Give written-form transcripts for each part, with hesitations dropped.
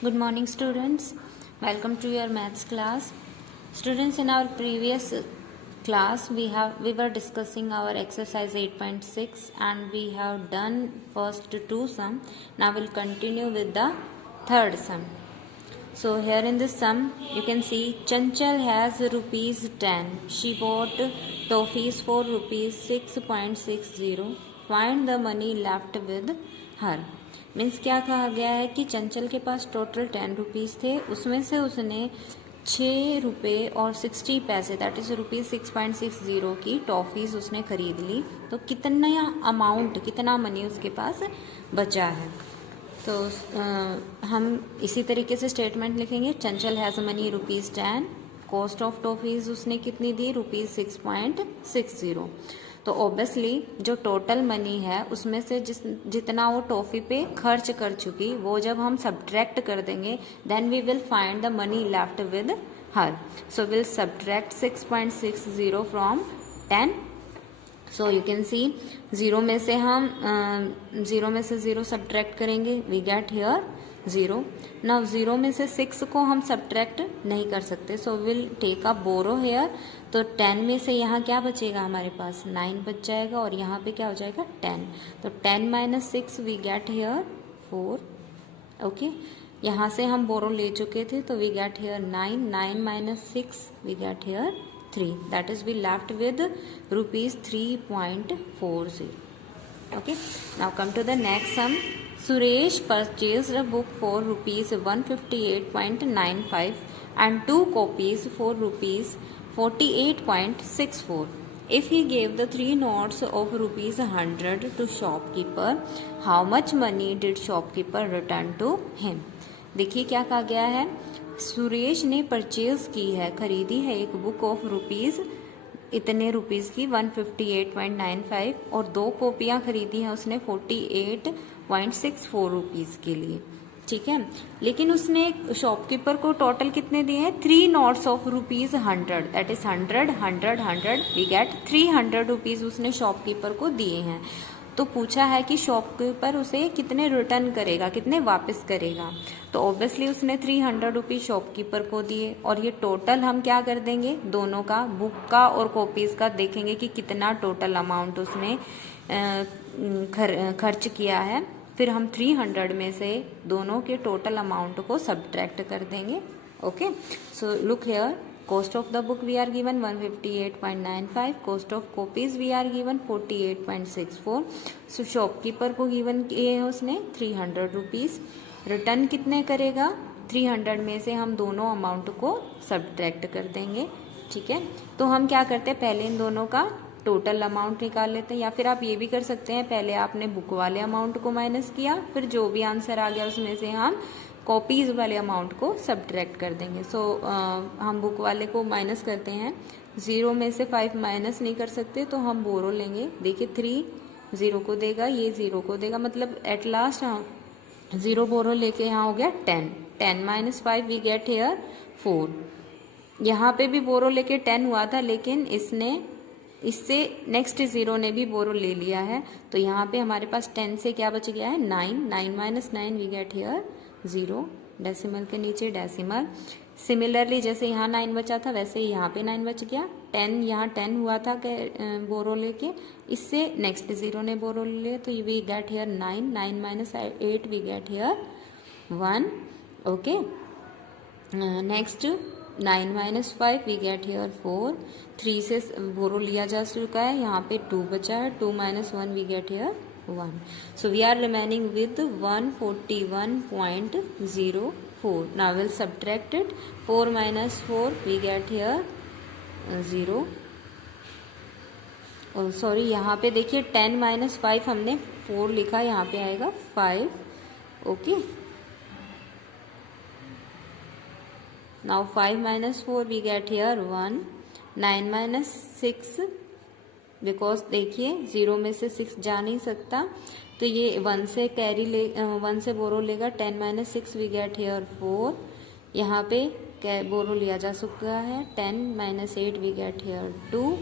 Good morning, students. Welcome to your maths class. Students, in our previous class, we were discussing our exercise 8.6 and we have done first two sum. Now we'll continue with the third sum. So here in this sum, you can see Chanchal has rupees 10. She bought toffees for rupees 6.60. Find the money left with her. Means क्या कहा गया है कि चंचल के पास total 10 rupees थे, उसमें से उसने 6 रुपये और 60 पैसे दैट इज़ रुपीज़ 6.60 की टॉफ़ीज़ उसने खरीद ली। तो कितना मनी उसके पास बचा है। तो हम इसी तरीके से स्टेटमेंट लिखेंगे। चंचल has money rupees 10, cost of toffees उसने कितनी दी रुपीज़ 6.60। तो ऑब्वियसली जो टोटल मनी है उसमें से जितना वो टॉफ़ी पे खर्च कर चुकी वो जब हम सब्ट्रैक्ट कर देंगे then we will find the money left with her. So will subtract 6.60 from 10। So you can see zero में से ज़ीरो सब्ट्रैक्ट करेंगे, वी गेट हियर 0। नाउ 0 में से 6 को हम सब्ट्रैक्ट नहीं कर सकते, so will take a borrow here. तो 10 में से यहाँ क्या बचेगा, हमारे पास 9 बच जाएगा और यहाँ पे क्या हो जाएगा 10। तो 10 minus 6 we get here 4। Okay, यहाँ से हम बोरो ले चुके थे तो we get here 9 minus 6 we get here 3, that is we left with rupees 3.40। Okay, now come to the next sum. Suresh purchased a book for rupees 158.95 and 2 copies for rupees 48.64. If he gave the 3 notes of rupees 100 to shopkeeper, how much money did shopkeeper return to him? देखिए क्या कहा गया है, सुरेश ने purchase की है, खरीदी है एक बुक ऑफ रुपीज़ इतने रुपीज़ की 158.95 और 2 कॉपियाँ खरीदी हैं उसने 48.64 रुपीज़ के लिए। ठीक है, लेकिन उसने शॉपकीपर को टोटल कितने दिए हैं, 3 notes of rupees 100 that is 100 we get 300 rupees उसने शॉपकीपर को दिए हैं। तो पूछा है कि शॉपकीपर उसे कितने रिटर्न करेगा, कितने वापस करेगा। तो ऑब्वियसली उसने 300 रुपीज़ शॉपकीपर को दिए और ये टोटल हम क्या कर देंगे, दोनों का बुक का और कॉपीज़ का देखेंगे कि कितना टोटल अमाउंट उसने खर्च किया है। फिर हम 300 में से दोनों के टोटल अमाउंट को सब्ट्रैक्ट कर देंगे। Okay, so look here, cost of the book we are given 158.95, cost of copies we are given 48.64। So shopkeeper को गिवन किए हैं उसने 300 रुपीज़, रिटर्न कितने करेगा, 300 में से हम दोनों अमाउंट को सब्ट्रैक्ट कर देंगे। ठीक है, तो हम क्या करते हैं, पहले इन दोनों का टोटल अमाउंट निकाल लेते हैं, या फिर आप ये भी कर सकते हैं, पहले आपने बुक वाले अमाउंट को माइनस किया, फिर जो भी आंसर आ गया उसमें से हम कॉपीज़ वाले अमाउंट को सब्ट्रैक्ट कर देंगे। सो हम बुक वाले को माइनस करते हैं, 0 में से 5 माइनस नहीं कर सकते तो हम बोरो लेंगे। देखिए 3 0 को देगा, ये 0 को देगा, मतलब एट लास्ट हम 0 बोरो लेके यहाँ हो गया 10 माइनस 5 वी गेट हेयर 4। यहाँ पे भी बोरो लेके 10 हुआ था, लेकिन इससे नेक्स्ट 0 ने भी बोरो ले लिया है, तो यहाँ पे हमारे पास 10 से क्या बच गया है 9 minus 9 we get here 0, decimal के नीचे डेसिमल। सिमिलरली जैसे यहाँ 9 बचा था वैसे ही यहाँ पे 9 बच गया। 10 यहाँ 10 हुआ था बोरो लेके, इससे नेक्स्ट 0 ने बोरो ले लिया, तो we get here 9 minus 8 we get here 1। Okay, next 9 minus 5 we get here 4। 3 से बोरो लिया जा चुका है, यहाँ पे 2 बचा है, 2 minus 1 we get here 1। So we are remaining with 141.04. Now we'll subtract it. 4 minus 4 we get here 0. और सॉरी यहाँ पे देखिए 10 माइनस 5 हमने 4 लिखा, यहाँ पे आएगा 5। Okay, now 5 minus 4 we get here 1। 9 minus 6 because देखिए 0 में से 6 जा नहीं सकता, तो ये 1 से कैरी 1 से बोरो लेगा। 10 माइनस 6 वी गेट हेयर 4। यहाँ पे बोरो लिया जा सकता है, 10 माइनस 8 वी गेट हेयर 2।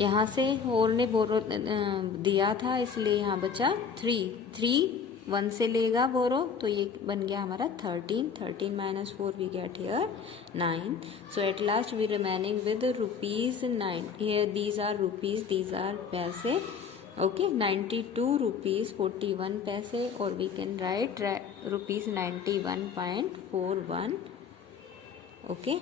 यहाँ से 4 ने बोरो दिया था इसलिए यहाँ बचा 3 1 से लेगा बोरो, तो ये बन गया हमारा 13, 13 minus 4 we get here 9. So at last we remaining with rupees 9. Here these are rupees, these are पैसे. Okay, 92 rupees 41 पैसे, or we can write rupees 91.41. Okay.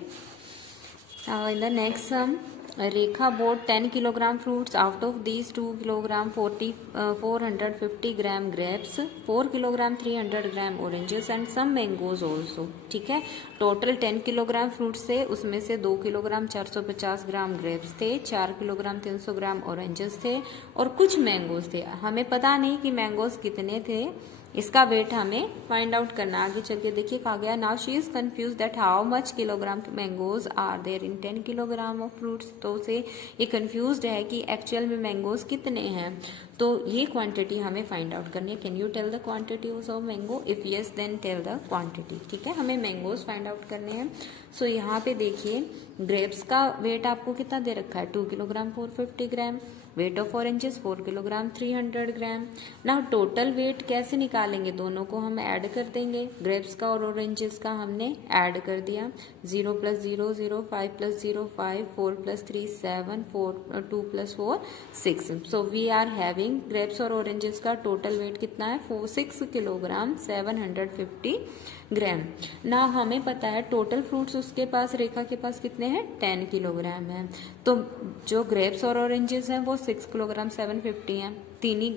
Now in the next sum, Rekha bought 10 kilogram fruits. Out of these 2 kilogram 450 gram grapes, 4 kilogram 300 gram oranges and some mangoes also. ठीक है, total 10 kilogram fruits थे, उसमें से 2 kilogram 450 ग्राम grapes थे, 4 kilogram 300 ग्राम oranges थे और कुछ mangoes थे. हमें पता नहीं कि मैंगोज कितने थे, इसका वेट हमें फाइंड आउट करना. आगे चल के देखिए कहा गया, now she is confuse that how much kilogram mangoes are there in 10 kilogram of fruits. तो उसे ये कंफ्यूज्ड है कि एक्चुअल में मैंगोज कितने हैं. तो ये क्वांटिटी हमें फाइंड आउट करनी है. Can you tell the quantity of mango? If yes then tell the quantity. ठीक है, हमें मैंगोज फाइंड आउट करने हैं. सो यहाँ पे देखिए ग्रेप्स का वेट आपको कितना दे रखा है, 2 kilogram 450 gram. Weight of oranges 4 kilogram 300 gram. Now total weight कैसे निकालेंगे, दोनों को हम ऐड कर देंगे. ग्रेप्स का और ऑरेंजेस का हमने ऐड कर दिया. 0 + 0 0, 5 + 0 5, 4 + 3 7, 2 + 4 6. So we are having grapes और ऑरेंजेस का टोटल वेट कितना है, 6 किलोग्राम 750 ग्राम. ना हमें पता है टोटल फ्रूट्स उसके पास, रेखा के पास कितने हैं, 10 किलोग्राम है. तो जो ग्रेप्स और ऑरेंजेस हैं वो 6 किलोग्राम 750 हैं. तीन ही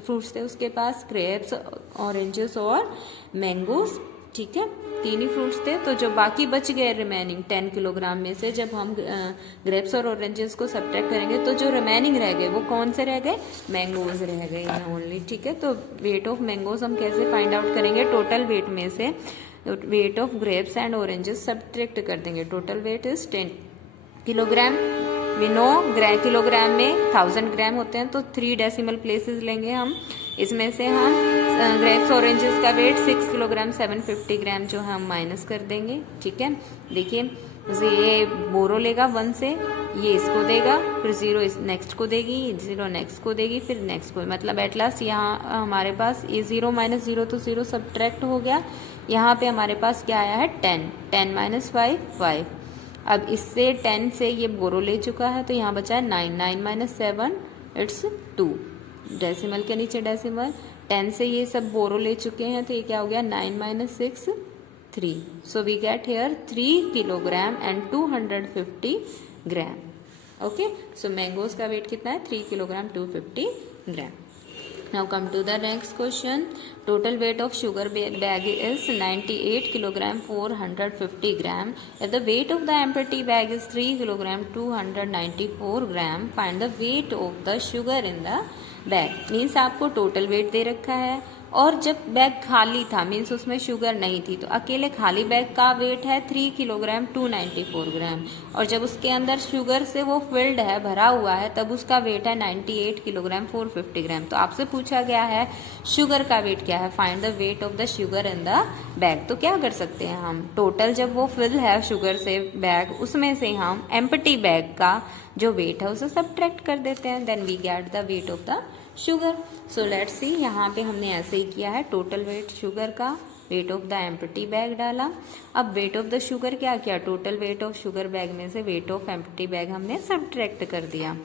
फ्रूट्स थे उसके पास, ग्रेप्स, ऑरेंजेस और मैंगोज. ठीक है, तीन ही फ्रूट्स थे. तो जो बाकी बच गए रिमेनिंग 10 किलोग्राम में से, जब हम ग्रेप्स और ऑरेंजेस को सब्ट्रैक्ट करेंगे तो जो रिमेनिंग रह गए वो कौन से रह गए, मैंगोज रह गए हैं ओनली. ठीक है, तो वेट ऑफ मैंगोज हम कैसे फाइंड आउट करेंगे, टोटल वेट में से weight of grapes and oranges subtract कर देंगे. Total weight is 10 kilogram. We know kilogram में 1000 ग्राम होते हैं, तो 3 डेसिमल प्लेसेस लेंगे हम. इसमें से हम ग्रेप्स ऑरेंजेस का वेट 6 किलोग्राम 750 ग्राम जो हम माइनस कर देंगे. ठीक है, देखिए ये बोरो लेगा 1 से, ये इसको देगा, फिर 0 इस नेक्स्ट को देगी, 0 नेक्स्ट को देगी, फिर नेक्स्ट को. मतलब एट लास्ट यहाँ हमारे पास ये 0 - 0 तो 0 सब्ट्रैक्ट हो गया. यहाँ पे हमारे पास क्या आया है, 10, 10 - 5 5. अब इससे 10 से ये बोरो ले चुका है, तो यहाँ बचा है 9, 9 - 7 इट्स 2. डेसिमल के नीचे डेसिमल. 10 से ये सब बोरो ले चुके हैं, तो ये क्या हो गया, 9 - 6 3. So we get here 3 kilogram and 250 gram. Okay, so mangoes का वेट कितना है, 3 kilogram 250 gram. Now come to the next question. Total weight of sugar bag is 98 kilogram 450 gram. If the weight of the empty bag is 3 kilogram 294 gram, find the weight of the sugar in the bag. Means आपको total weight दे रखा है, और जब bag खाली था means उसमें sugar नहीं थी, तो अकेले खाली बैग का वेट है 3 किलोग्राम 294 ग्राम. और जब उसके अंदर शुगर से वो फिल्ड है, भरा हुआ है, तब उसका वेट है 98 किलोग्राम 450 ग्राम. तो आपसे पूछा गया है शुगर का वेट क्या है, find the weight of the sugar in the bag. तो क्या कर सकते हैं हम, टोटल जब वो फिल है शुगर से बैग, उसमें से हम एम्प्टी बैग का जो वेट है उसे सब्ट्रैक्ट कर देते हैं. Then we get the weight of the sugar. So let's see, यहाँ पे हमने ऐसे ही किया है, टोटल वेट शुगर का, weight of the empty bag डाला. अब वेट ऑफ द शुगर क्या किया, total weight of sugar bag में से वेट ऑफ एम्प्टी बैग हमने सब्ट्रैक्ट कर दिया.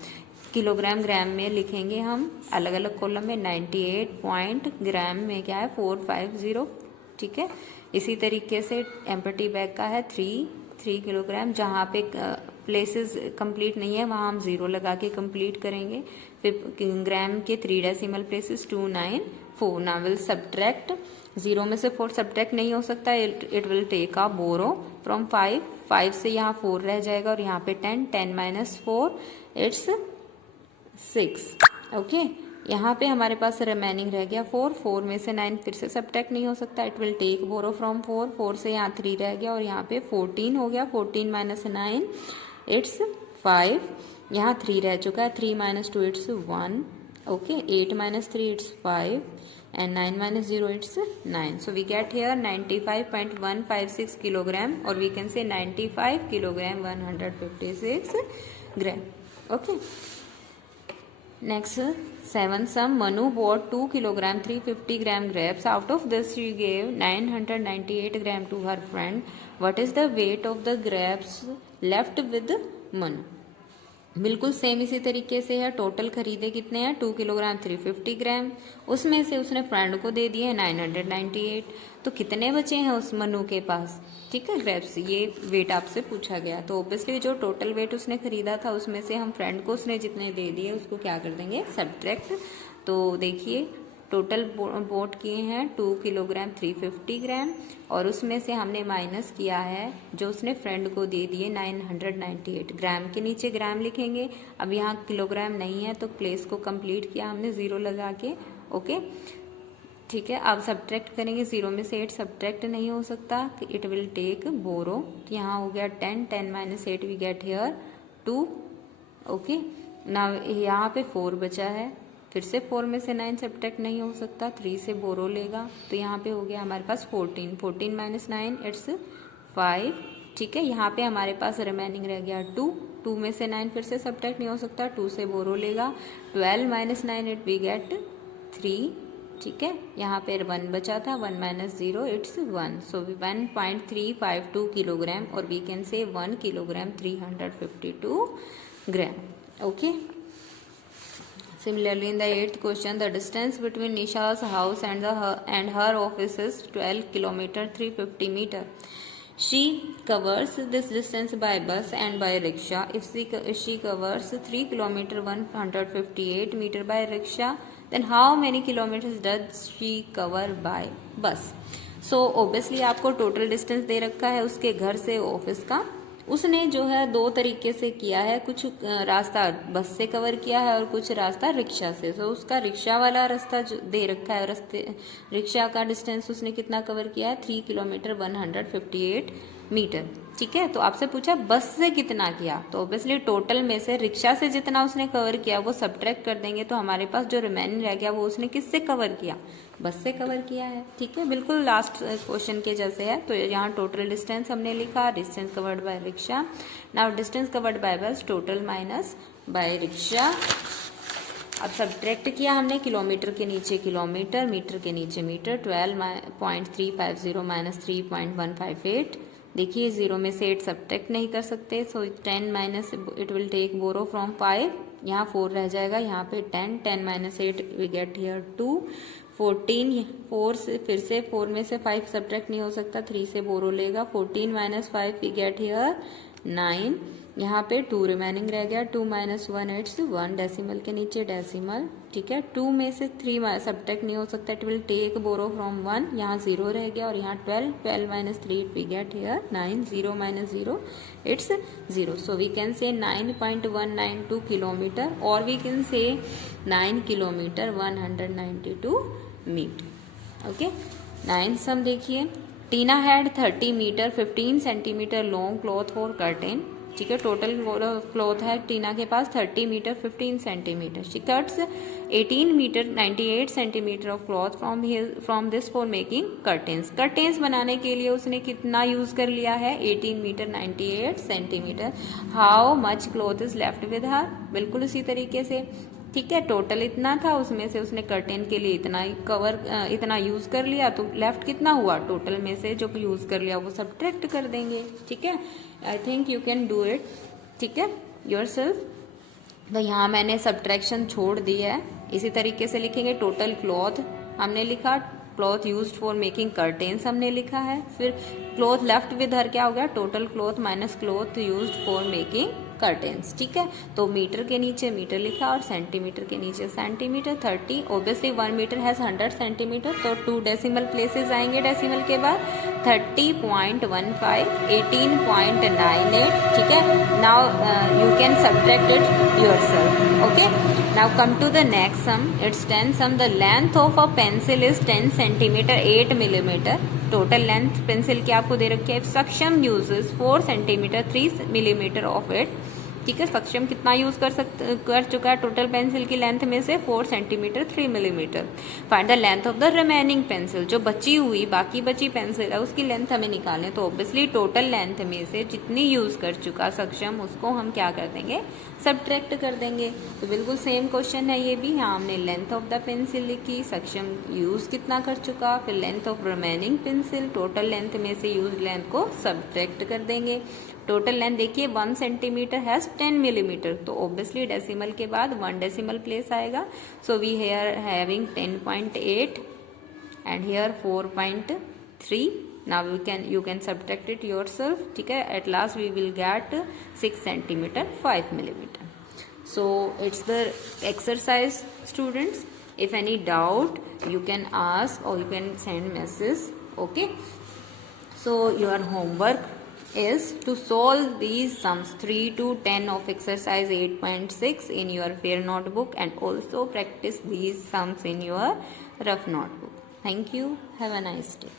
किलोग्राम ग्राम में लिखेंगे हम अलग अलग कॉलम में. 98 पॉइंट ग्राम में क्या है, 450. ठीक है, इसी तरीके से एम्प्टी बैग का है 3 किलोग्राम. जहाँ पे प्लेसेस कंप्लीट नहीं है वहाँ हम 0 लगा के कंप्लीट करेंगे. फिर ग्राम के 3 decimal places 294. Now will subtract, 0 में से 4 सब्ट्रैक्ट नहीं हो सकता, it will take a borrow from 5. 5 से यहाँ 4 रह जाएगा और यहाँ पे 10, 10 - 4 इट्स 6. ओके, यहाँ पे हमारे पास रिमेनिंग रह गया 4. 4 में से 9 फिर से सब्ट्रैक्ट नहीं हो सकता, it will take borrow from 4. 4 से यहाँ 3 रह गया और यहाँ पे 14 हो गया. 14 - 9 इट्स 5. यहाँ 3 रह चुका है, 3 - 2 it's 1. Okay, 8 - 3 it's 5 and 9 - 0 it's 9. So we get here 95.156 kilogram, और we can say 95 kilogram 156 gram. Okay, Next, 7 sum. Manu bought 2 kilogram 350 gram grapes. Out of this, she gave 998 gram to her friend. What is the weight of the grapes left with Manu? बिल्कुल same इसी तरीके से है. Total खरीदे कितने हैं? 2 kilogram 350 ग्राम. उसमें से उसने फ्रेंड को दे दिए 998. तो कितने बचे हैं उस मनु के पास? ठीक है, ग्रेप्स. ये वेट आपसे पूछा गया. तो ऑब्वियसली जो टोटल वेट उसने खरीदा था उसमें से हम फ्रेंड को उसने जितने दे दिए उसको क्या कर देंगे? सब्ट्रैक्ट. तो देखिए टोटल बोट किए हैं 2 किलोग्राम 350 ग्राम और उसमें से हमने माइनस किया है जो उसने फ्रेंड को दे दिए 998 ग्राम. के नीचे ग्राम लिखेंगे. अब यहाँ किलोग्राम नहीं है तो प्लेस को कंप्लीट किया हमने 0 लगा के. ओके, ठीक है. अब सब्ट्रैक्ट करेंगे. 0 में से 8 सब्ट्रैक्ट नहीं हो सकता. It will take borrow. यहाँ हो गया 10. 10 minus 8 we get here 2. Okay, ना यहाँ पे 4 बचा है. फिर से 4 में से 9 सब्ट्रैक्ट नहीं हो सकता. 3 से बोरो लेगा तो यहाँ पे हो गया हमारे पास 14. 14 माइनस 9 इट्स 5. ठीक है, यहाँ पे हमारे पास रिमेनिंग रह गया 2. 2 में से 9 फिर से सब्ट्रैक्ट नहीं हो सकता. 2 से बोरो लेगा. 12 माइनस 9 इट वी गेट 3. ठीक है, यहाँ पे 1 बचा था. 1 माइनस 0 इट्स 1. सो 1.352 किलोग्राम और we can say 1 kilogram 352 gram. Okay. Similarly, in the 8th question, the distance between Nisha's house and her office is 12 kilometer 350 meter. She covers this distance by bus and by rickshaw. If she covers 3 kilometer 158 meter by rickshaw, then how many kilometers does she cover by bus? So obviously आपको total distance दे रखा है उसके घर से office का. उसने जो है 2 तरीके से किया है. कुछ रास्ता बस से कवर किया है और कुछ रास्ता रिक्शा से. तो उसका रिक्शा वाला रास्ता जो दे रखा है, रिक्शा का डिस्टेंस उसने कितना कवर किया है? 3 किलोमीटर 158 मीटर. ठीक है, तो आपसे पूछा बस से कितना किया. तो ऑब्वियसली टोटल में से रिक्शा से जितना उसने कवर किया वो सब्ट्रैक्ट कर देंगे तो हमारे पास जो रिमेनिंग रह गया वो उसने किससे कवर किया? बस से कवर किया है. ठीक है, बिल्कुल लास्ट क्वेश्चन के जैसे है. तो यहाँ टोटल डिस्टेंस हमने लिखा, distance covered by rickshaw. Now distance covered by बस, टोटल माइनस बाय रिक्शा. अब सब्ट्रैक्ट किया हमने किलोमीटर के नीचे किलोमीटर, मीटर के नीचे मीटर. 12.350 माइनस 3.158. देखिए 0 में से 8 सब्ट्रैक्ट नहीं कर सकते. So 10 minus it will take borrow from 5. यहाँ 4 रह जाएगा. यहाँ पे 10. 10 माइनस 8 वी गेट हियर 2. 14. 4 से फिर से 4 में से 5 सब्ट्रैक्ट नहीं हो सकता. 3 से बोरो लेगा. 14 माइनस 5 वी गेट हियर 9. यहाँ पे 2 रिमेनिंग रह गया. 2 माइनस 1 इट्स 1. डेसिमल के नीचे डेसिमल. ठीक है, 2 में से 3 सब्ट्रैक्ट नहीं हो सकता. It will take borrow from 1. यहाँ 0 रह गया और यहाँ 12. 12 minus 3 we get here 9. 0 minus 0 it's 0. So we can say 9.192 kilometre और वी कैन से 9 किलोमीटर 192 मीटर. ओके, 9 सम देखिए. Tina had 30 metre 15 centimetre long cloth for curtain. ठीक है, टोटल क्लॉथ है टीना के पास 30 metre 15 centimetre. She cuts 18 metre 98 centimetre of cloth from this for making curtains. Curtains बनाने के लिए उसने कितना यूज कर लिया है? 18 metre 98 centimetre. How much cloth is left with her? बिल्कुल उसी तरीके से. ठीक है, टोटल इतना था, उसमें से उसने कर्टेन के लिए इतना यूज कर लिया. तो लेफ्ट कितना हुआ? टोटल में से जो यूज कर लिया वो सब्ट्रैक्ट कर देंगे. ठीक है, I think you can do it. ठीक है, योरसेल्फ. तो यहाँ मैंने सब्ट्रैक्शन छोड़ दी है. इसी तरीके से लिखेंगे. टोटल क्लॉथ हमने लिखा, cloth used for making curtains हमने लिखा है. फिर क्लॉथ लेफ्ट विद हर क्या हो गया? Total cloth minus cloth used for making curtains. ठीक है, तो मीटर के नीचे मीटर लिखा और सेंटीमीटर के नीचे centimetre. 30. Obviously 1 metre has 100 centimetre. तो 2 डेसिमल प्लेसेस आएंगे डेसिमल के बाद. 30.15 18.98. ठीक है, now you can subtract it yourself. Okay, now come to the next sum. It's 10 sum. The length of a pencil is 10 centimetre 8 millimetre. Total length pencil की आपको दे रखी है. Saksham uses 4 centimetre 3 millimetre of it. ठीक है। सक्षम कितना use कर चुका है टोटल पेंसिल की लेंथ में से 4 centimetre 3 millimetre. Find the length of the remaining pencil, जो बची हुई बाकी बची पेंसिल है उसकी लेंथ हमें निकालनी है। तो ऑब्वियसली टोटल लेंथ में से जितनी यूज कर चुका सक्षम उसको हम क्या कर देंगे, सब्ट्रैक्ट कर देंगे। तो बिल्कुल सेम क्वेश्चन है ये भी। यहाँ हमने लेंथ ऑफ द पेंसिल लिखी, सक्षम यूज कितना कर चुका, फिर length of remaining pencil, total length में से यूज लेंथ को सब्ट्रैक्ट कर देंगे। टोटल लेंथ देखिए 1 सेंटीमीटर हैज 10 मिलीमीटर, तो ऑब्वियसली डेसिमल के बाद 1 डेसिमल प्लेस आएगा। So we here having 10.8 and here 4.3। now you can subtract it yourself, ठीक है। at last we will get 6 centimeter 5 millimeter. so it's the exercise students. if any doubt you can ask or you can send message, okay। so your homework is to solve these sums 3 to 10 of exercise 8.6 in your fair notebook, and also practice these sums in your rough notebook. Thank you. Have a nice day.